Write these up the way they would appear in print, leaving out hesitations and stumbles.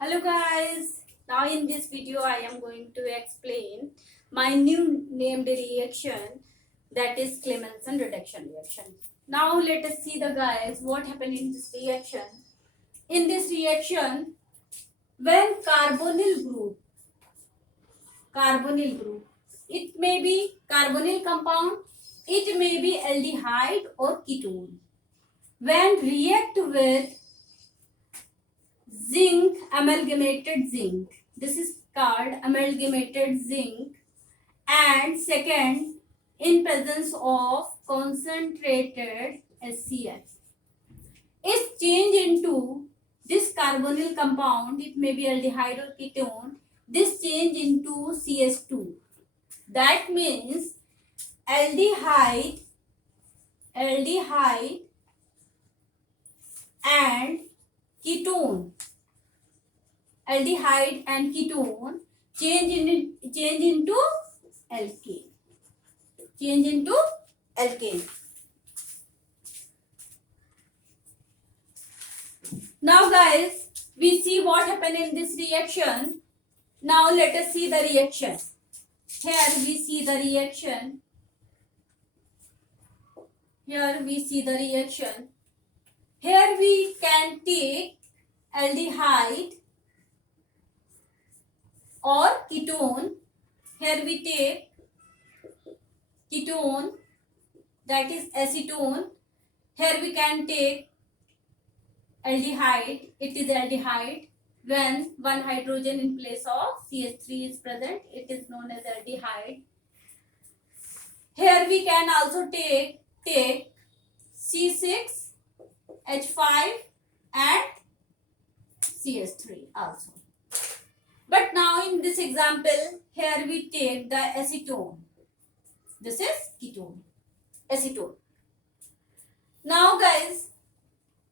Hello guys, now in this video I am going to explain my new named reaction, that is Clemencen reduction reaction. Now let us see the guys what happened in this reaction. In this reaction, when carbonyl group, it may be carbonyl compound, it may be aldehyde or ketone. When react with zinc, amalgamated zinc, this is called amalgamated zinc, and second, in presence of concentrated HCl, is changed into this carbonyl compound, it may be aldehyde or ketone, this change into CS2. That means aldehyde and ketone, aldehyde and ketone change into alkane. Now guys, we see what happened in this reaction. Now let us see the reaction. Here we see the reaction. Here we can take aldehyde or ketone. Here we take ketone, that is acetone. Here we can take aldehyde, it is aldehyde. When one hydrogen in place of CH3 is present, it is known as aldehyde. Here we can also take C6H5 and CH3 also. But now in this example, here we take the acetone. This is ketone, acetone. Now guys,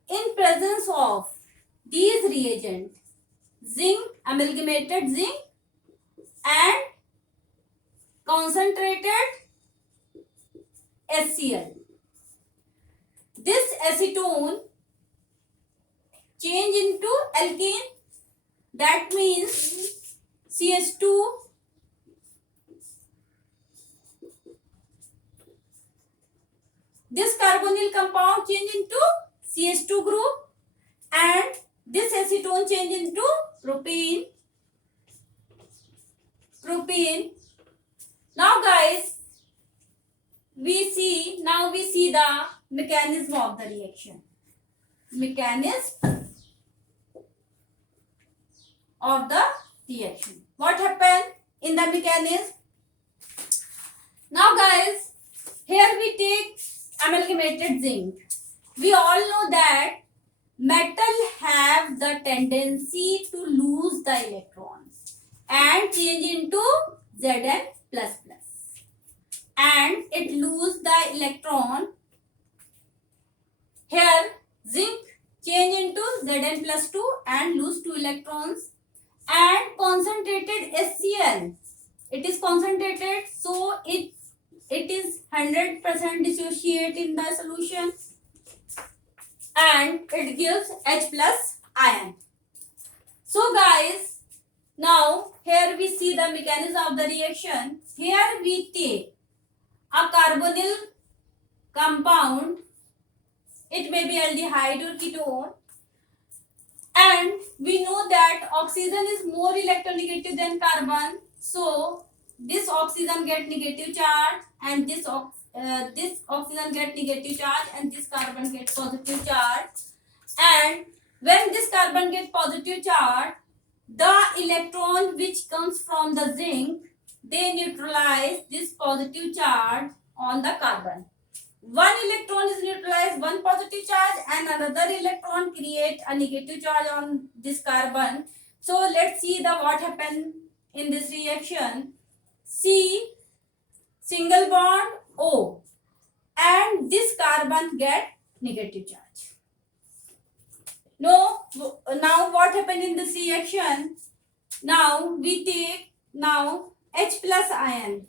in presence of these reagents, zinc, amalgamated zinc and concentrated HCl, this acetone change into alkane. That means CH2 this carbonyl compound change into CH2 group, and this acetone change into propane. Now guys, we see the mechanism of the reaction. What happened in the mechanism? Now guys, here we take amalgamated zinc. We all know that metal have the tendency to lose the electrons and change into Zn++, and it lose the electron. Here zinc change into Zn+2 and lose 2 electrons, and concentrated HCl, it is concentrated, so it is 100% dissociate in the solution and it gives H plus ion. So guys, now here we see the mechanism of the reaction. Here we take a carbonyl compound, it may be aldehyde or ketone, and we know that oxygen is more electronegative than carbon, so this oxygen get negative charge and this oxygen get negative charge and this carbon get positive charge. And when this carbon get positive charge, the electron which comes from the zinc, they neutralize this positive charge on the carbon. One electron is neutralized, one positive charge, and another electron create a negative charge on this carbon. So let's see the what happened in this reaction. C single bond O, and this carbon get negative charge. Now what happened in this reaction? Now we take H plus ion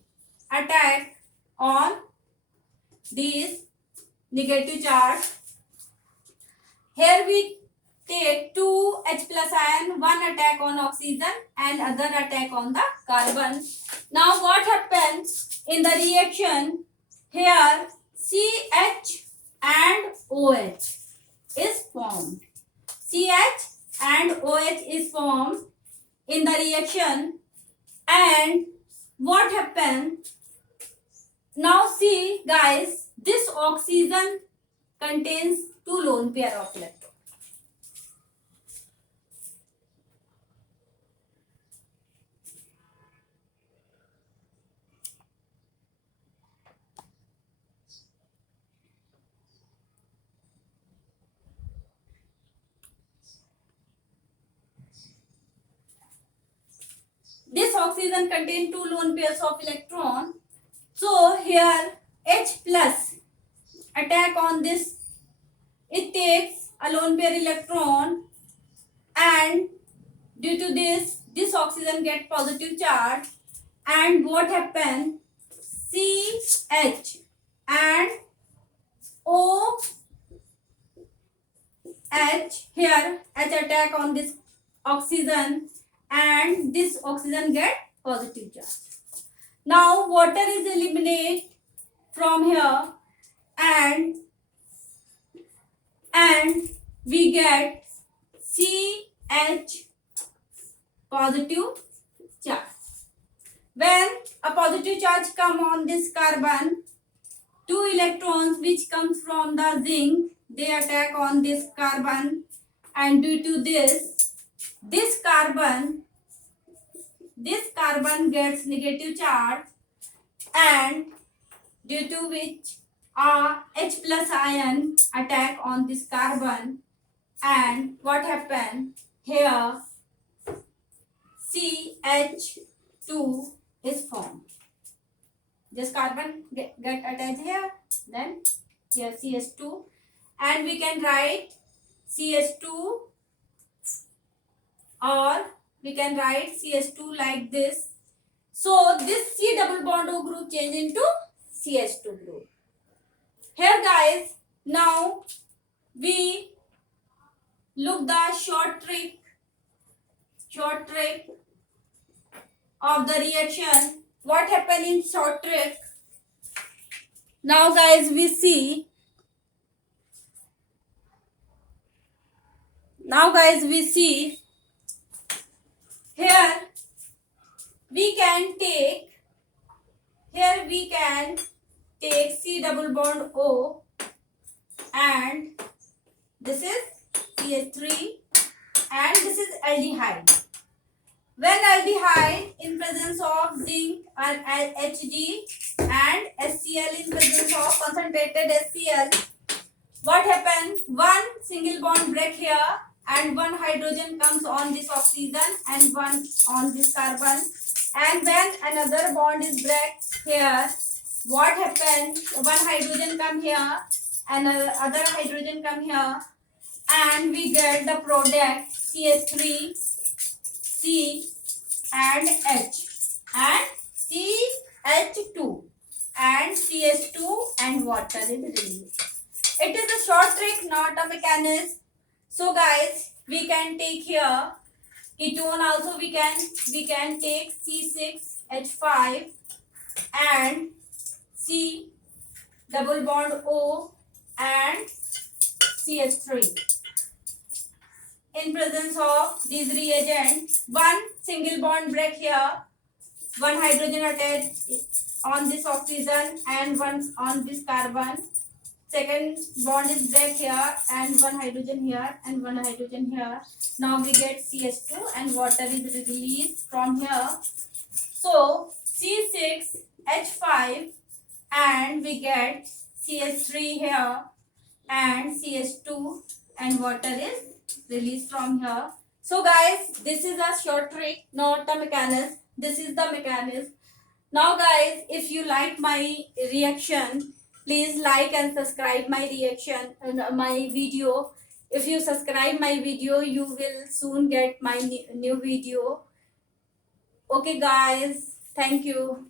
attack on this negative charge. Here we take 2 H plus ion, one attack on oxygen and other attack on the carbon. Now what happens in the reaction? Here CH and OH is formed. CH and OH is formed in the reaction. And what happens? Now see guys, this oxygen contains 2 lone pair of electrons. This oxygen contains 2 lone pairs of electron. So here H plus attack on this, it takes a lone pair electron, and due to this oxygen get positive charge. And what happen? CH and OH, here H attack on this oxygen and this oxygen get positive charge. Now water is eliminated from here, and we get CH positive charge. When a positive charge come on this carbon, 2 electrons which comes from the zinc, they attack on this carbon, and due to this carbon gets negative charge, and due to which H plus ion attack on this carbon, and what happened here? CH2 is formed. This carbon get attached here, then here CH2, and we can write CH2, or we can write CH2 like this. So this C double bond O group change into CH2 group. Here guys, now we look the short trick of the reaction. What happened in short trick? Now guys, we see. Here we can take C double bond O, and this is CH3, and this is aldehyde. When aldehyde in presence of zinc and Hg and HCl in presence of concentrated HCl, what happens? One single bond break here, and one hydrogen comes on this oxygen and one on this carbon. And when another bond is break here, what happens? One hydrogen come here and other hydrogen come here, and we get the product CH3, C and H, and CH2 and CH2, and water is released. It is a short trick, not a mechanism. So guys, we can take here ketone also. We can take C6H5 and C double bond O and CH3. In presence of these reagents, one single bond break here, one hydrogen attached on this oxygen and one on this carbon. Second bond is break here, and one hydrogen here and one hydrogen here. Now we get CH2 and water is released from here. So C6H5 and we get CH3 here and CH2 and water is released from here. So guys, this is a short trick, not a mechanism. This is the mechanism. Now guys, if you like my reaction, please like and subscribe my reaction and my video. If you subscribe my video, you will soon get my new video. Okay guys, thank you.